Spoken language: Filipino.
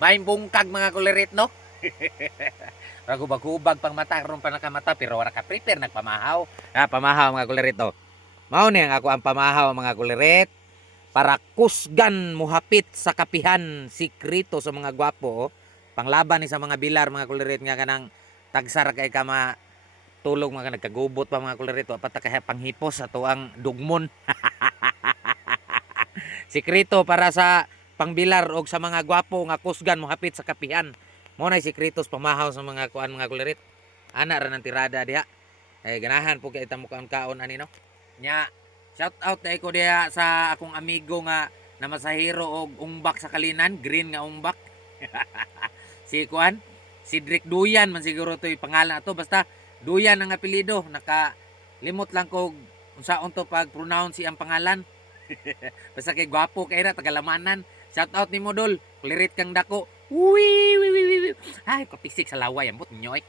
May bungkag mga kulirit no. Ragubag-ubag pang mata karon pa nakamata pero wala ka prepare nagpamahaw. Pamahaw mga kulirit oh. Mao ni ang ako ang pamahaw mga kulirit para kusgan muhapit sa kapihan sikrito sa mga gwapo oh. Panglaban ni sa mga bilar mga kulirit nga kanang tagsar kay ka tulog mga nagkagubot pa mga kulirit oh. Pata kaya panghipos ato ang dugmon. Sikrito para sa pangbilar og sa mga gwapo nga kusgan mohapit sa kapihan. Mo nay sikritos pamahaw sa mga kuan mga kulirit. Ana ra ng tirada diha. Ganahan po kay itamo kaon ani no. Nya shout out kay ko diha sa akong amigo nga na masahiro og umbak sa kalinan, green nga umbak. Si kuan, Cedric Duyan man siguro to'y pangalan ato basta Duyan ang apelyido. Limot lang ko unsaon to pag pronounce ang pangalan. Basta kay gwapo kay ra tagalamanan. Shout out ni Modol. Kulirit kang dako. Uy, ay, kapisik sa laway ambot ninyo eh.